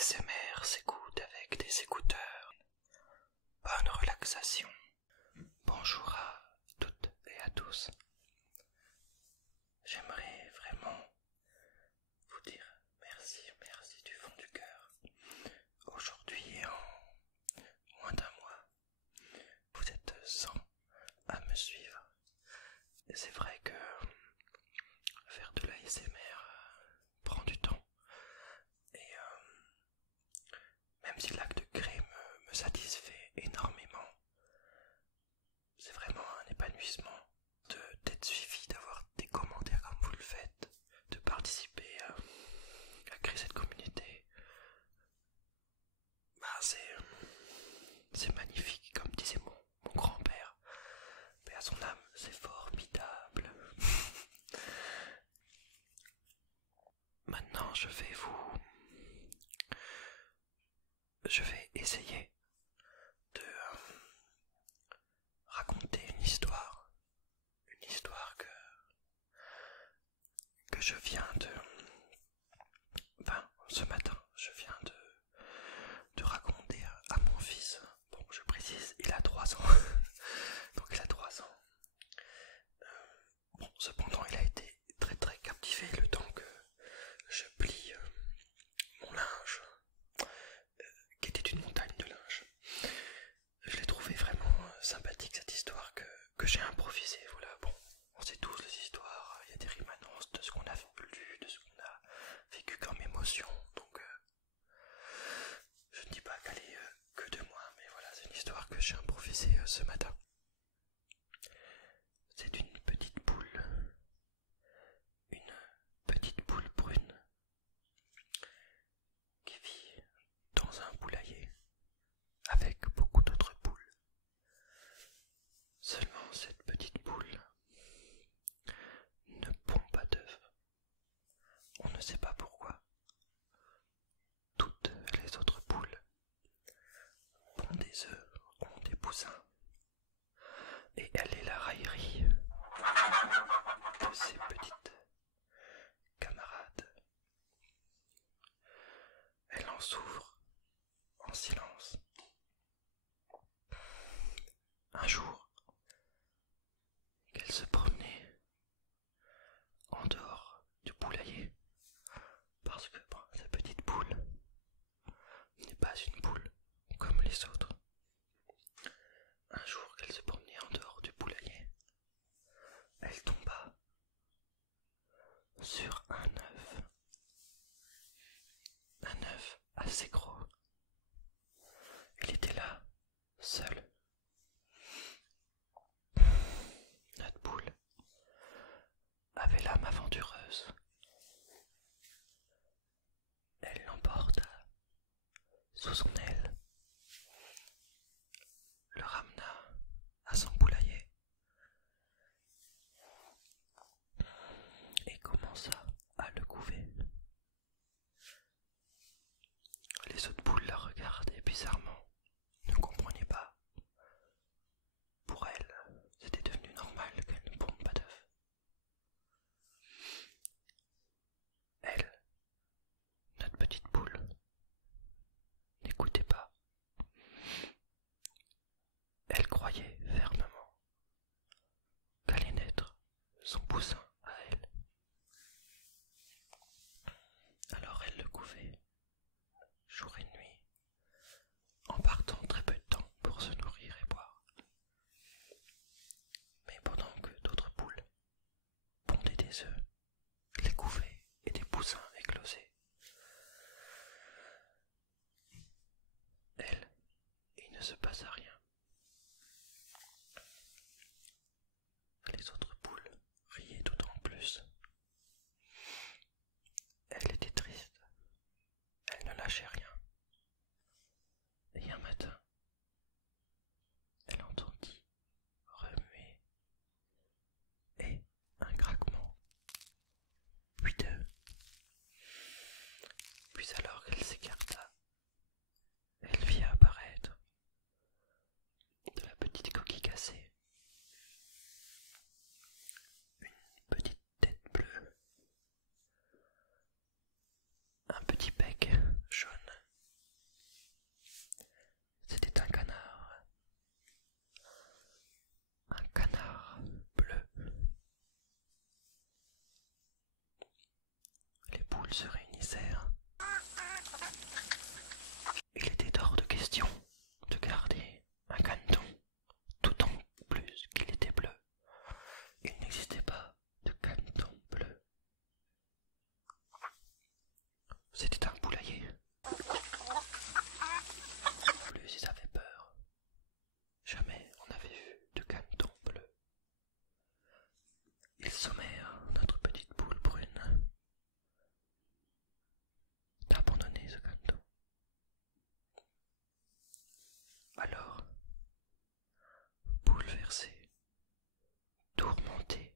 L'ASMR s'écoute avec des écouteurs. Bonne relaxation. Bonjour à toutes et à tous. J'aimerais vraiment vous dire merci du fond du cœur. Aujourd'hui et en moins d'un mois, vous êtes 100 à me suivre. Et c'est vrai que faire de l'ASMR prend du temps. Et même si l'acte de créer me satisfait énormément, c'est vraiment un épanouissement d'être suivi, d'avoir des commentaires comme vous le faites, de participer à créer cette communauté. C'est magnifique, comme disait mon grand-père. Mais à son âme, c'est formidable. Maintenant, je vais essayer de raconter une histoire que je viens ce matin, je viens de raconter à mon fils. Bon, je précise, il a 3 ans. Donc il a 3 ans. Bon, cependant, il a été très captivé le temps que je plie mon linge, qui était une montagne de linge. Je l'ai trouvé vraiment sympathique, cette histoire que j'ai improvisée. Voilà, bon, on sait tous les histoires, il y a des rémanences de ce qu'on a lu, de ce qu'on a vécu comme émotion. Donc je ne dis pas qu'elle est que de moi, mais voilà, c'est une histoire que j'ai improvisée ce matin. C'est une petite poule brune qui vit dans un poulailler avec beaucoup d'autres poules. Seulement cette petite poule ne pond pas d'œufs. On ne sait pas pourquoi. Toutes les autres poules pondent des œufs, ont des poussins. Et elle est la raillerie de ses petites camarades. Elle en souffre en silence. Un jour, qu'elle se promenait en dehors du poulailler, parce que sa petite poule n'est pas une poule comme les autres. Un jour qu'elle se promenait en dehors du poulailler, elle tomba sur un œuf assez gros. Il était là, seul. Notre poule avait l'âme aventureuse. Elle l'emporta sous son aile, le ramena à son poulailler et commença à le couver. Les autres poules la regardaient bizarrement, ne comprenaient pas. Pour elles, c'était devenu normal qu'elle ne ponde pas d'œufs. Elle, notre petite poule, n'écoutait pas. Elle croyait fermement qu'allait naître son poussin à elle. Alors elle le couvait, jour et nuit, en partant très peu de temps pour se nourrir et boire. Mais pendant que d'autres poules pondaient des œufs, les couvaient et des poussins éclosaient, émissaire. Il était hors de question de garder un caneton, d'autant plus qu'il était bleu. Il n'existait pas de caneton bleu. C'était un poulailler. Plus ils avaient peur. Jamais on n'avait vu de caneton bleu. Ils sommèrent notre petite poule brune d'abandonner ce caneton. Alors, bouleversée, tourmentée,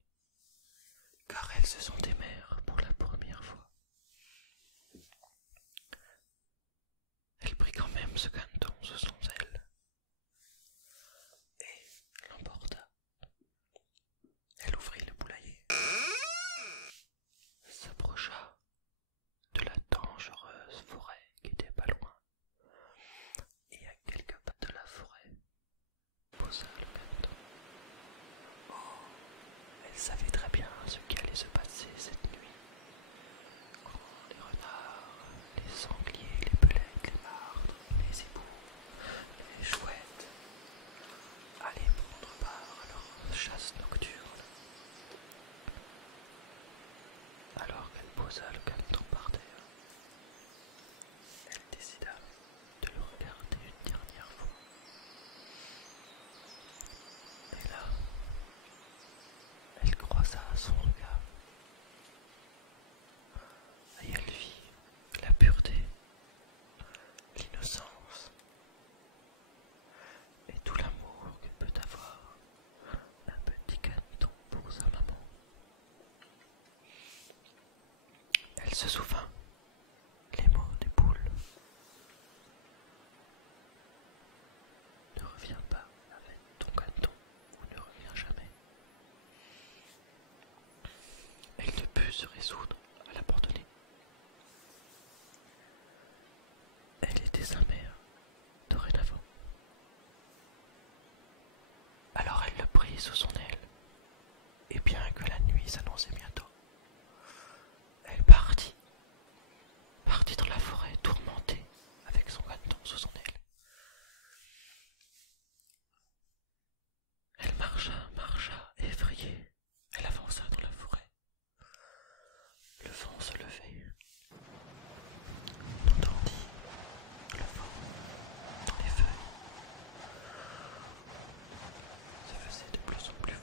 car elle se sentait mère pour la première fois, elle prit quand même ce caneton sous son aile et l'emporta. Elle ouvrit le poulailler, s'approcha de la dangereuse forêt qui était pas loin, et à quelques pas de la forêt posa le caneton. Oh, elle savait très bien ce qui allait se passer cette nuit. Oh, les renards, les sangliers, les belettes, les martres, les hiboux, les chouettes allaient prendre part à leur chasse nocturne. Alors qu'elle posa le caneton par terre, elle décida de le regarder une dernière fois. Et là, elle croisa son regard, et elle vit la pureté, l'innocence et tout l'amour que peut avoir un petit caneton pour sa maman. Elle se souvint les mots des poules. Ne reviens pas avec ton caneton ou ne reviens jamais. Elle ne put se résoudre à l'abandonner. Elle était sa mère, dorénavant. Alors elle le prit sous son aile, et bien que la nuit s'annonçait bientôt, elle partit dans la forêt tourmentée avec son caneton sous son aile. Elle marcha, effrayée. Elle avança dans la forêt. Le vent se levait. On entendit le vent dans les feuilles. Ça faisait de plus en plus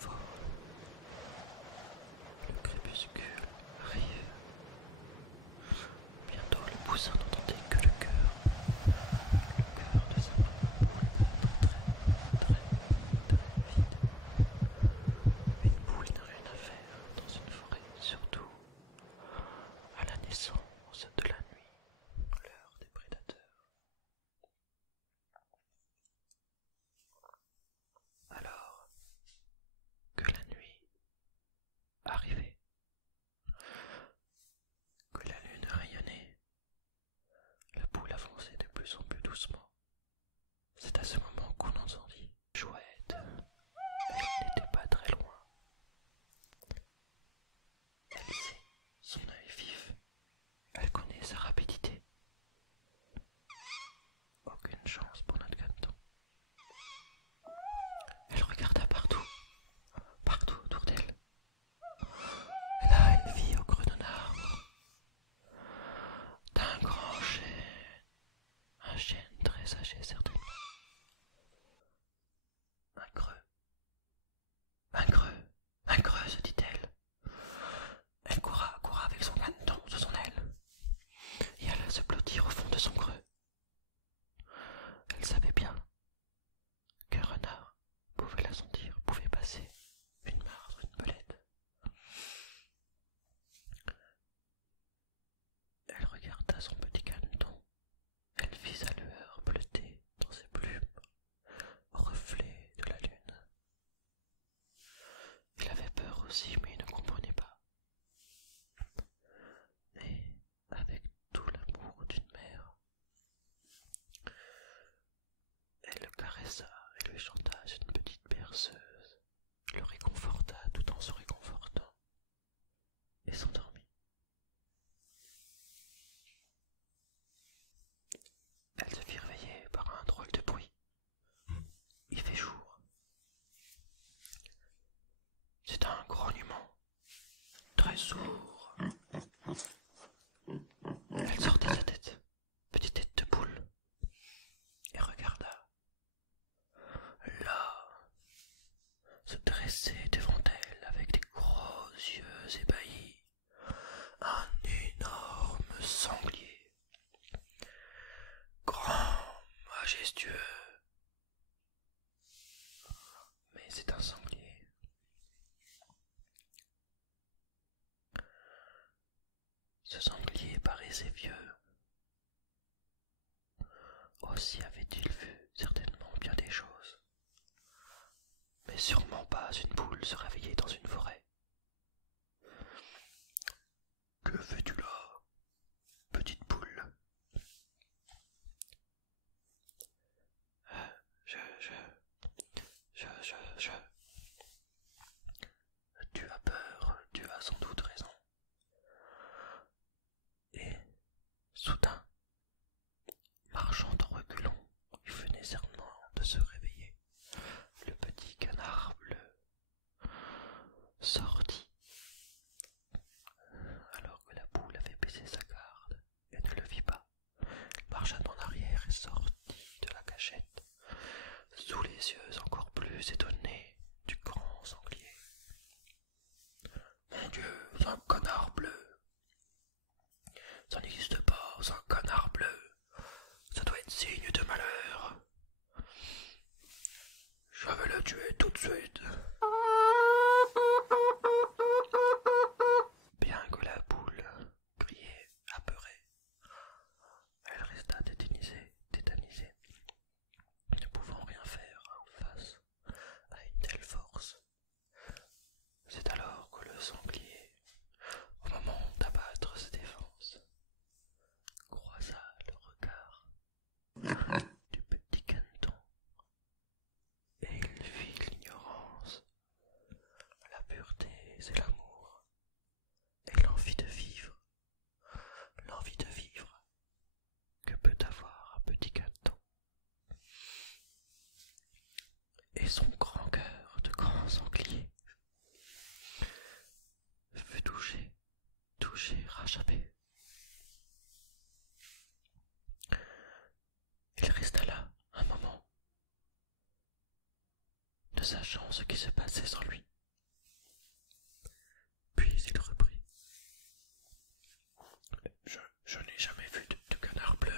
Aussi avait-il vu certainement bien des choses, mais sûrement pas une poule se réveiller dans une forêt. Que fais-tu là, petite poule? Je... Tu as peur, tu as sans doute raison. Et, soudain, marchant en reculant, il venait certainement de se réveiller. Le petit canard bleu sortit, alors que la poule avait baissé sa garde et ne le vit pas. Il marcha en arrière et sortit de la cachette, sous les yeux encore plus étonnés du grand sanglier. Mon Dieu, un canard bleu! Ça n'existe pas, un canard bleu! Ça doit être signe de malheur! Je vais le tuer tout de suite! Bien que la poule criait apeurée, elle resta tétanisée, ne pouvant rien faire face à une telle force. C'est alors que le sanglier, au moment d'abattre ses défenses, croisa le regard du petit caneton, et il vit l'ignorance, la pureté et l'amour, et l'envie de vivre que peut avoir un petit caneton. Et son grand cœur de grand sanglier fut touché, rachapé. Il resta là un moment, ne sachant ce qui se passait sans lui. Puis il reprit. Je n'ai jamais vu de canard bleu,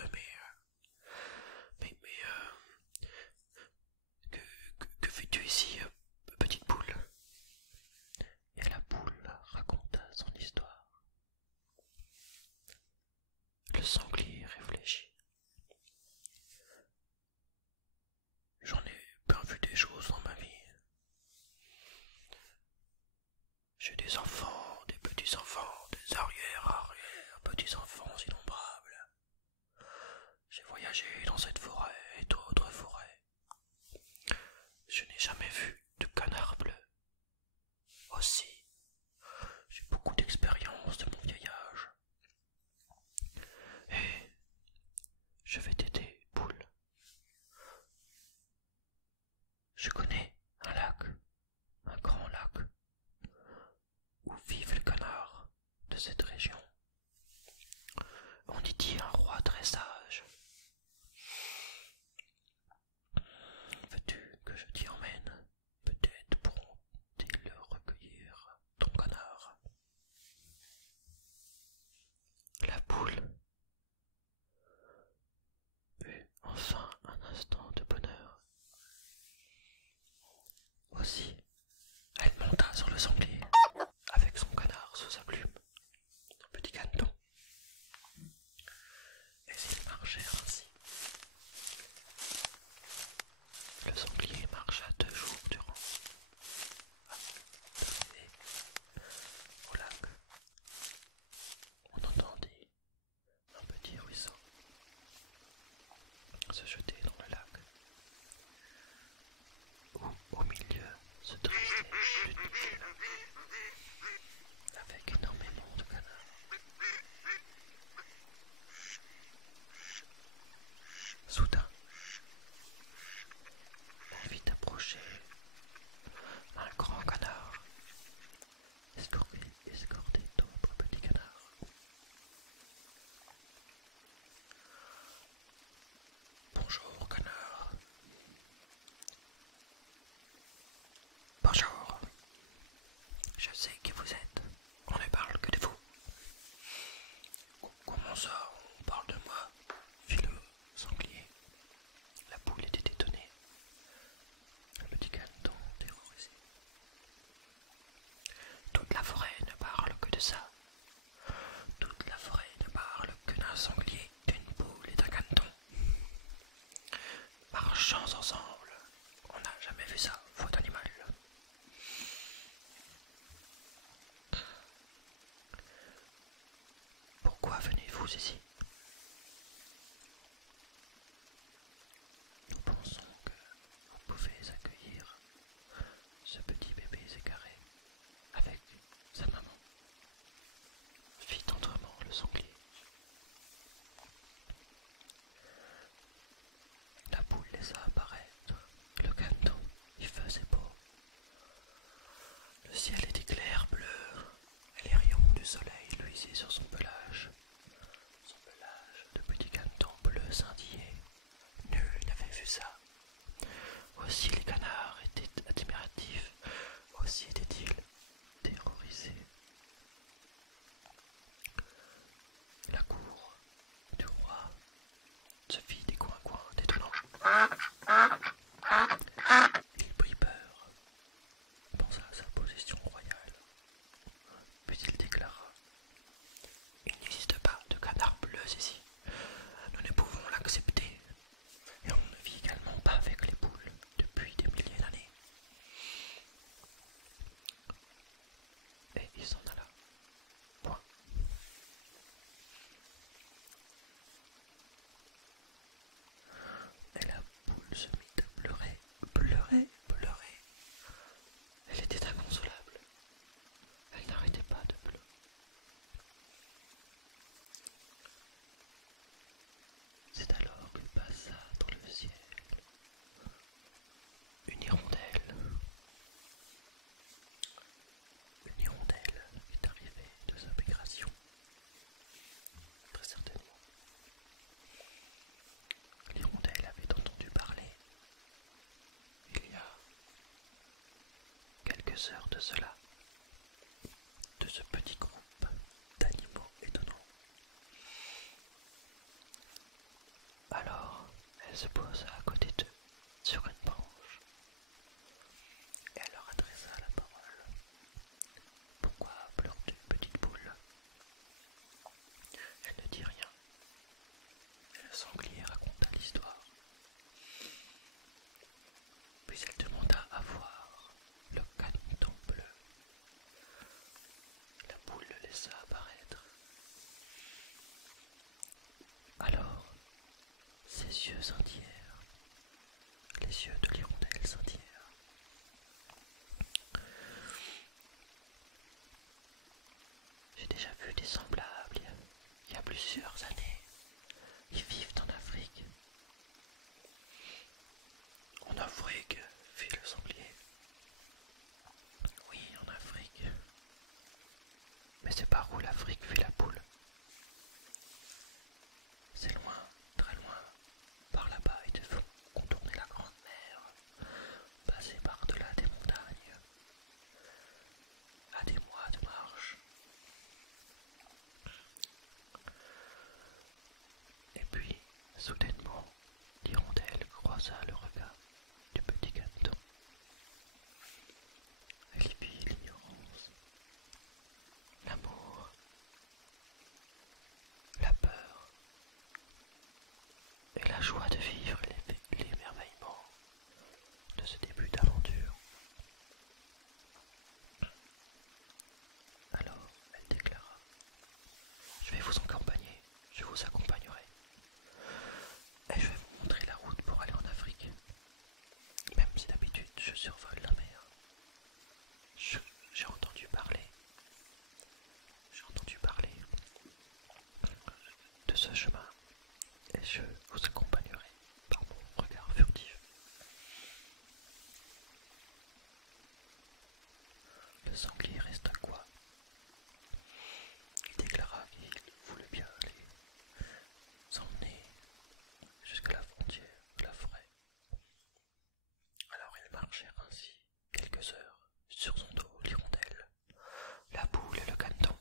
que fais-tu ici, petite poule? Et la poule raconta son histoire. Le sanglier réfléchit. J'en ai bien vu des choses dans ma vie. J'ai des enfants, des petits-enfants, des arrière-petits-enfants innombrables. J'ai voyagé dans cette forêt et d'autres forêts. Je n'ai jamais vu de canard bleu. Aussi, j'ai beaucoup d'expérience de mon vieil âge. Et je vais t'aider, poule. Je connais un lac, un grand lac, où vivent les canards de cette région. On y dit un roi très sage. Veux-tu que je t'y emmène? Peut-être pourront-ils recueillir ton canard. La poule eut enfin un instant de bonheur. Aussi, elle monta sur le sanglier, avec son canard sous sa plume, son petit caneton. Et ils marchèrent ainsi. Le sanglier marcha 2 jours durant, d'arriver au lac. On entendit un petit ruisseau se jeter dans le lac, où au milieu se dressait une ville avec énormément de canards. Soudain, on vit approcher un grand canard, escorté d'autres petits canards. Bonjour, canard. Bonjour. Je sais qui vous êtes. On ne parle que de vous. Comment ça, on parle de moi? Fit le sanglier. La poule était étonnée. Le petit caneton terrorisé. Toute la forêt ne parle que de ça. Toute la forêt ne parle que d'un sanglier, d'une poule et d'un caneton. quelques heures de cela, de ce petit groupe d'animaux étonnants. Alors, elle se posa à côté d'eux, sur une branche, et elle leur adressa la parole. Pourquoi pleures-tu, petite boule? Elle ne dit rien, et le sanglier raconta l'histoire. Puis elle demanda à voir le caneton bleu. La boule le laissa apparaître. Alors, ses yeux scintillèrent, les yeux de l'hirondelle scintillèrent. J'ai déjà vu des semblables il y a plusieurs années. Ils vivent en Afrique. En Afrique, fit le sanglier. Oui, en Afrique. Mais c'est par où l'Afrique, fit la poule. C'est loin, très loin. Par là-bas, il te faut contourner la grande mer, passer par-delà des montagnes, à des mois de marche. Et puis, soudainement, l'hirondelle croisa le regard du petit caneton. Elle y vit l'ignorance, l'amour, la peur et la joie de vivre l'émerveillement de ce début d'aventure. Alors, elle déclara: « Je vais vous accompagner, je vous accompagnerai. Et je vais vous montrer la route pour aller en Afrique. Même si d'habitude je survole la mer. J'ai entendu parler de ce chemin et je vous accompagnerai par mon regard furtif. » Le sanglier resta quoi? Il déclara qu'il voulait bien aller s'emmener jusqu'à la frontière de la forêt. Alors ils marchèrent ainsi quelques heures sur son dos, l'hirondelle, la boule et le caneton.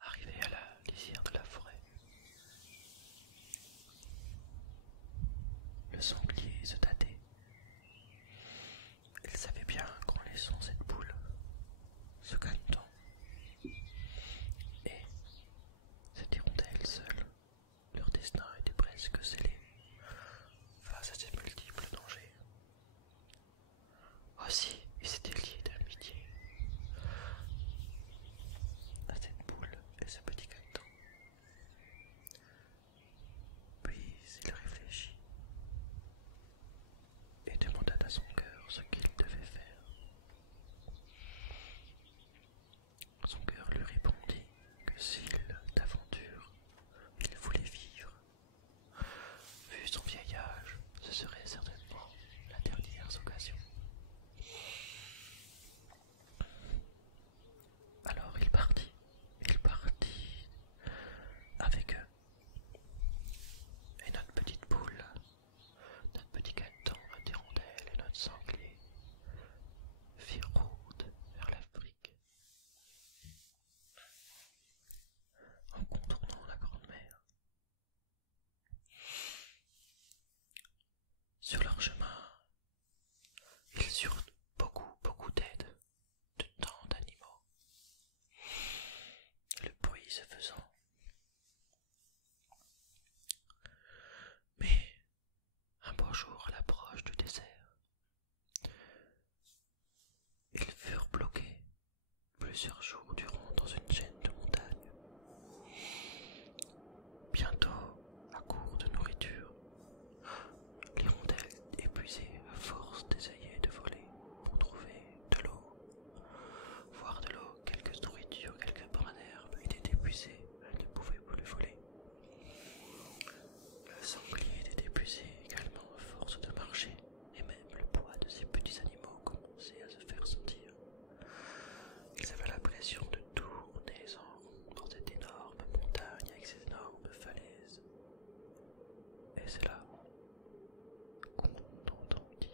Arrivés à la lisière de la forêt, le sanglier se tâtait. Il savait bien qu'en laissant cette boule, ce caneton et cette hirondelle seule, leur destin était presque scellé face à ces multiples dangers. Aussi, ils s'étaient liés d'amitié à cette boule et ce petit caneton. Puis il réfléchit et demanda à son cœur ce qu'il devait faire. Son cœur lui répondit que s'il, d'aventure, il voulait vivre, vu son vieil âge, ce serait certainement la dernière occasion. Alors il partit avec eux. Et notre petite boule, notre petit caneton, notre hirondelle et notre sanglier firent route vers l'Afrique. En contournant la grande mer. Sur leur chemin, ils eurent beaucoup d'aide de tant d'animaux. Le bruit se faisant. Mais un beau jour, à l'approche du désert, ils furent bloqués plusieurs jours durant dans une chaîne de montagnes. Bientôt, à court de nourriture, l'hirondelle, épuisée à force d'essayer de voler pour trouver de l'eau, voir de l'eau, quelques nourritures, quelques brins d'herbe, était épuisée, elle ne pouvait plus voler. Le sanglier était épuisé également à force de marcher, et même le poids de ces petits animaux commençait à se faire sentir. Ils avaient l'impression de tourner en rond dans cette énorme montagne avec ces énormes falaises. Et c'est là qu'on entendit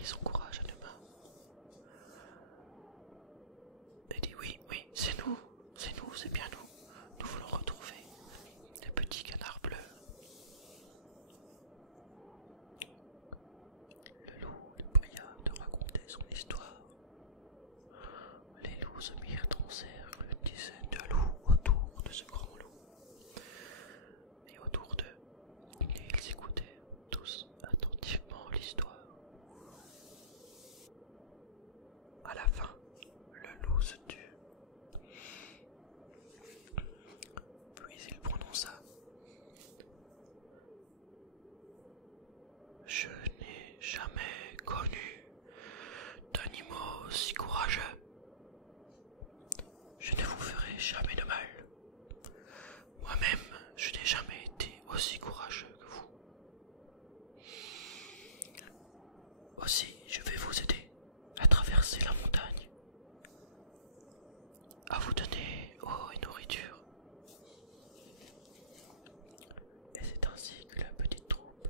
pris son courage à deux mains et dit oui, oui, c'est nous, c'est bien nous. Nous voulons retrouver les petits canards bleus. Le loup lui pria de raconter son histoire. Les loups se mirent en cercle, une dizaine de loups autour de ce grand loup. Et autour d'eux, ils écoutaient tous attentivement l'histoire. À la fin, le loup se tut. Puis il prononça: je n'ai jamais connu d'animaux si courageux. Je ne vous ferai jamais de mal. Moi-même, je n'ai jamais été aussi courageux que vous. Aussi, je vais vous aider à traverser la montagne, à vous donner eau et nourriture. Et c'est ainsi que la petite troupe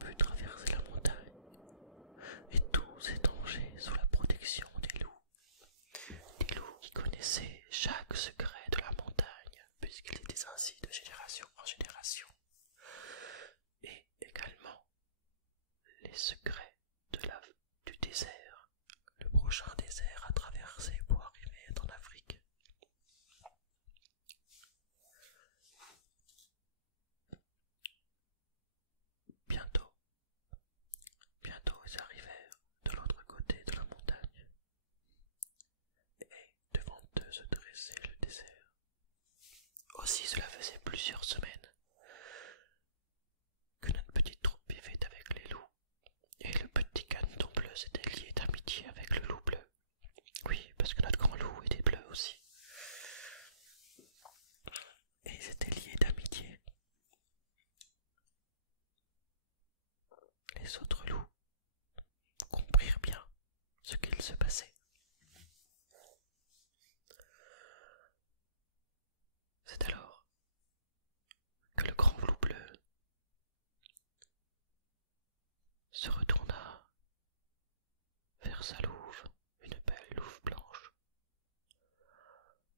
put traverser la montagne, et tous étangés sous la protection des loups qui connaissaient chaque secret de la montagne, puisqu'ils étaient ainsi de génération en génération, et également les secrets du désert, le prochain désert à traverser pour arriver en Afrique. Bientôt, ils arrivèrent de l'autre côté de la montagne, et devant eux se dressait le désert. Aussi cela faisait plusieurs semaines que notre petite troupe vivait avec les loups, et le petit caneton bleu s'était lié d'amitié avec le loup bleu. Oui, parce que notre grand loup était bleu aussi. Et ils étaient liés d'amitié. Les autres loups comprirent bien ce qu'il se passait. C'est alors que le grand loup bleu se retourna vers sa louve, une belle louve blanche,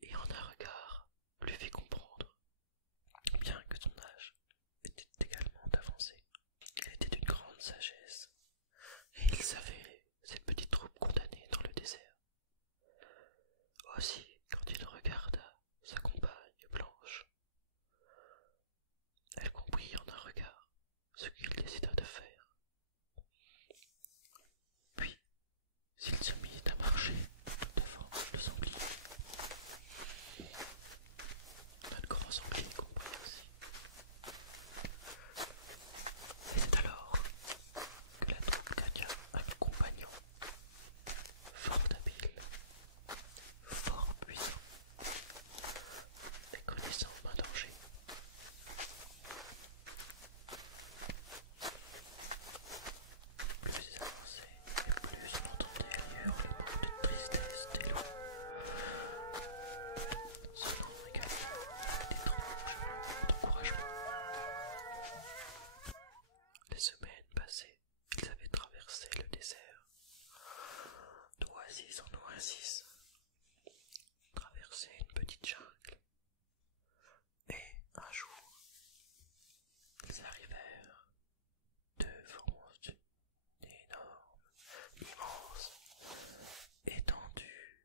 et en un regard lui fit comprendre, bien que son âge était également avancé, qu'il était d'une grande sagesse, et il savait cette petite troupe condamnée dans le désert. Aussi, quand il regarda sa compagne blanche, elle comprit en un regard ce qu'il décida de faire. Puis, s'il se mit à marcher devant le sanglier, notre grand sanglier comprit aussi. Et c'est alors que la troupe gagna un compagnon fort habile, fort puissant et connaissant un danger. Plus ils avançaient, et plus on entendait les hurlements de tristesse des loups, sonnant également avec des tranches d'encouragement. Les semaines passées, ils avaient traversé le désert, d'oasis en oasis, traversé une petite jungle, et un jour, ils arrivèrent devant une énorme, immense étendue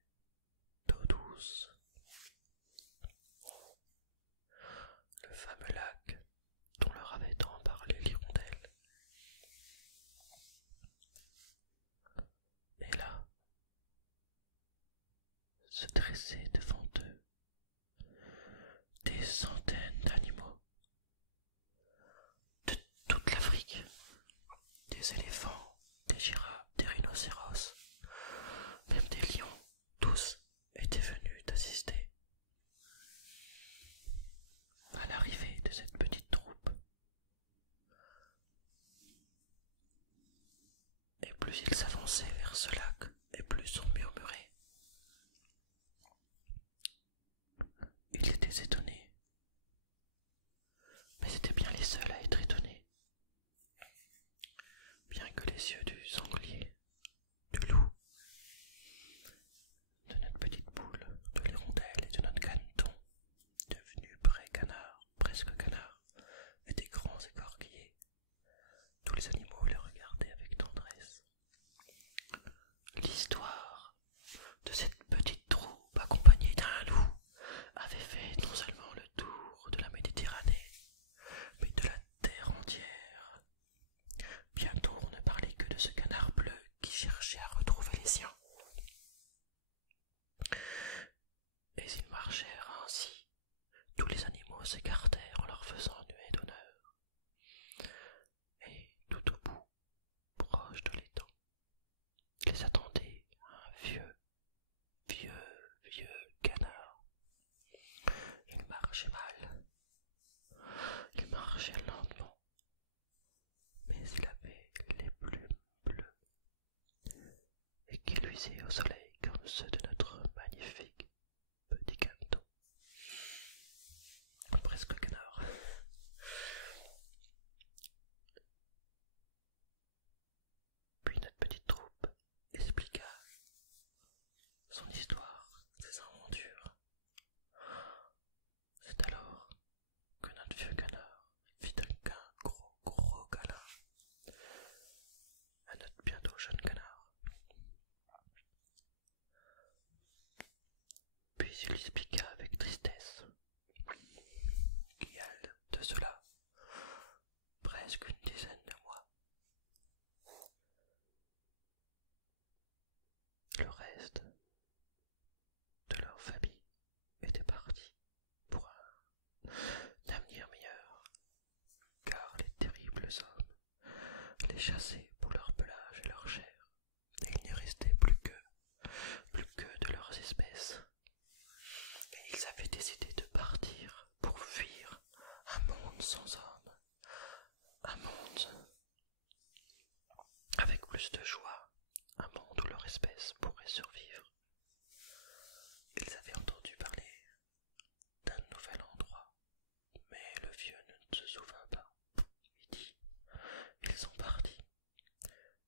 d'eau douce, le fameux lac dont leur avait tant parlé l'hirondelle. Et là, se dressaient devant eux des centaines d'animaux de toute l'Afrique, des éléphants, des girafes, des rhinocéros, même des lions, tous étaient venus assister à l'arrivée de cette petite troupe. Et plus ils s'avançaient vers ce lac, et plus on murmurait. Ils étaient étonnés, mais c'étaient bien les seuls à être étonnés, bien que les yeux du sanglier L'histoire de cette petite troupe accompagnée d'un loup avait fait non seulement le tour de la Méditerranée, mais de la terre entière. Bientôt on ne parlait que de ce canard bleu qui cherchait à retrouver les siens. Et ils marchèrent ainsi. Tous les animaux s'écartèrent en leur faisant nuée d'honneur. Et tout au bout, proche de l'étang, les attendait un vieux canard. Il marchait mal, il marchait lentement, mais il avait les plumes bleues et qui luisaient au soleil comme ceux de notre magnifique petit canton. Presque canard. Puis notre petite troupe expliqua son histoire, ses aventures. C'est alors que notre vieux canard fit un gros câlin à notre bientôt jeune canard. Puis il expliqua avec tristesse qu'il y a de cela presque une dizaine de mois, le reste de leur famille était parti pour un avenir meilleur, car les terribles hommes les chassaient pour leur pelage et leur chair, et il n'y restait plus que de leurs espèces. Et ils avaient décidé de partir pour fuir un monde sans hommes, un monde avec plus de joie, un monde où leur espèce pourrait survivre. Ils avaient entendu parler d'un nouvel endroit, mais le vieux ne se souvint pas. Il dit, ils sont partis.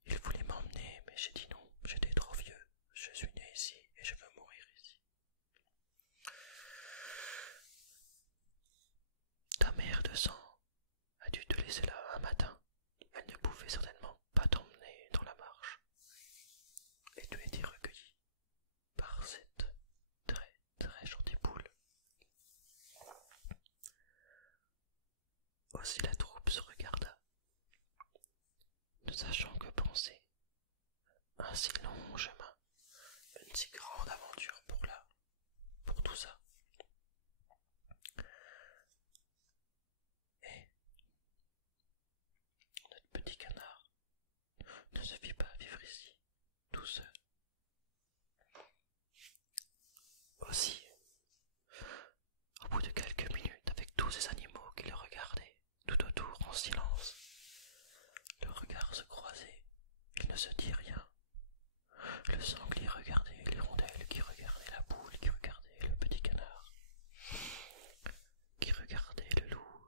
Ils voulaient m'emmener, mais j'ai dit non, j'étais trop vieux. Je suis né ici et je veux mourir ici. Ta mère de sang a dû te laisser là un matin. Elle ne pouvait certainement pas t'emmener dans la marche. Et tu étais recueilli par cette très gentille poule. Aussi la troupe se regarda, ne sachant que penser. Un si long chemin, une si grande aventure pour tout ça. Et notre petit canard ne se fit pas vivre ici, tout seul. Aussi, au bout de quelques minutes, avec tous ces animaux qui le regardaient, tout autour en silence, leurs regards se croisaient, il ne se dit rien. Le sanglier regardait l'hirondelle, qui regardait la poule, qui regardait le petit canard, qui regardait le loup.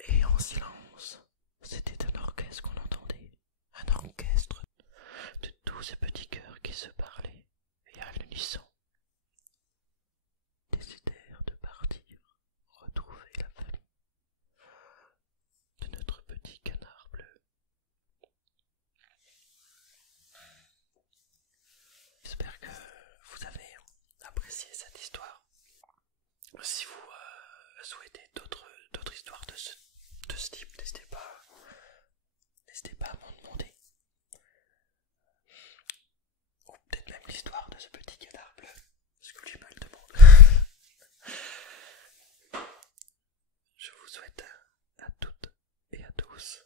Et en silence, c'était un orchestre qu'on entendait, un orchestre de tous ces petits cœurs qui se parlaient, et à l'unisson décidèrent de partir, retrouver la famille de notre petit canard bleu. J'espère que vous avez apprécié cette histoire. Si vous souhaitez d'autres histoires de ce type, n'hésitez pas à m'en demander. Ou peut-être même l'histoire de ce petit canard bleu, parce que lui me le demande. Je vous souhaite à toutes et à tous